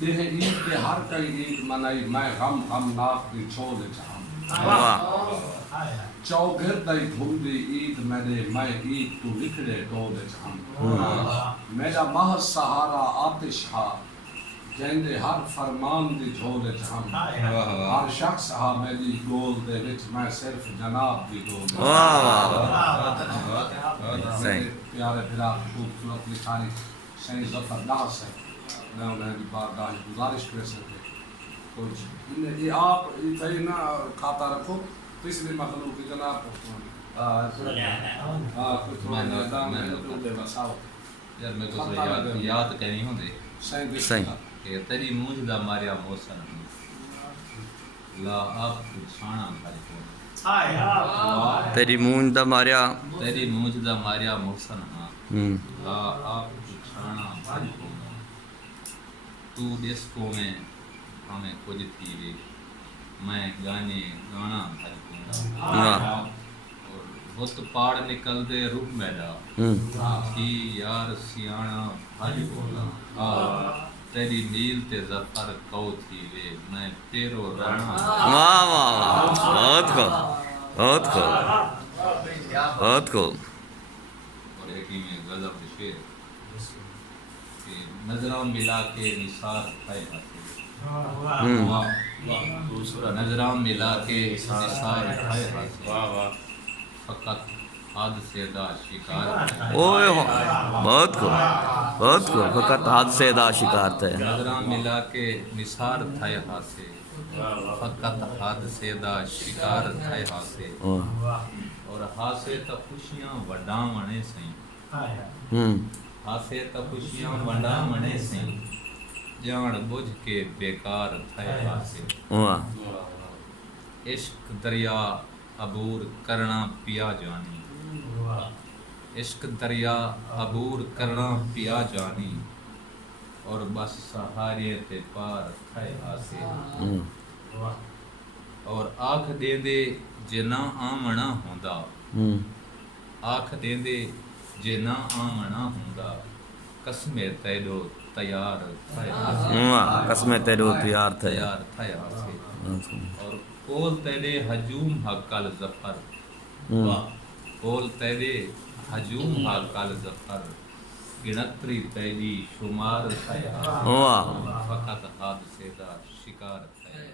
دیہ عید کے ہر کئی عید منائی میں غم ناک دی چھوڑ جہاں چوگھر دائی دھوندی عید میرے میں عید تو نکڑے ڈول جہاں میرا محض سہارا آتش ہا جہندے ہر فرمان دی جھول جہاں ہر شخص ہا میری گول دے وچ میں صرف جناب دی گول میرے پیارے بھرا خوبصورت لکھاری شہید ظفر داس ہے میں انہیں بھی بارگاہ گزارش کر سکتے کچھ یہ آپ صحیح نہ کھاتا رکھو پچھلی مخلوق کی جناب کچھ یار میں کچھ یاد کرنی ہوں دے صحیح کہ تیری مونجھ دا ماریا موسن لا آپ چھانا بھائی کو تیری مونجھ دا ماریا محسن ہاں لا آپ چھانا بھائی کو تو ڈس کو میں ہمیں کچھ تھی وے میں گانا بھائی کو اور بہت پاڑ نکل دے روح میرا تھی یار سیانا بھائی کو تیری نیل تے ظفر کو تھی وے میں تیرو رانا واہ واہ واہ بہت کو اور ایک ہی میں غضب شیر کہ نظروں ملا کے نثار کھائے حاصل نظروں ملا کے نثار کھائے حاصل فقط حادثے دا شکار اوئے ہو بہت کو فقط حادثے دا شکار تھے نظروں ملا کے نثار تھائے حاصل فقط حادثے دا شکار تھائے حاصل اور حاصل تا خوشیاں وڈاں ونے سیں حاصل تا خوشیاں وڈاں ونے سیں جان بجھ کے بیکار تھائے حاصل عشق دریا عبور کرنا پیا جانی عشق دریا عبور کرنا پیا جانی اور بس سہارے تے پار تھائے حاصل اور آنکھ دے دے جے نہ آمنا ہوندا آنکھ دے دے جے نہ آمنا ہوندا قسمے تیرو تیار تھائے حاصل قسمے تیرو تیار تھے حاصل اور کول تیرے ہجوم حقل ظفر کول تیرے ہجوم حقل ظفر گنتری تیری شمار تھائے حاصل فقط حادثے دا شکار تھائے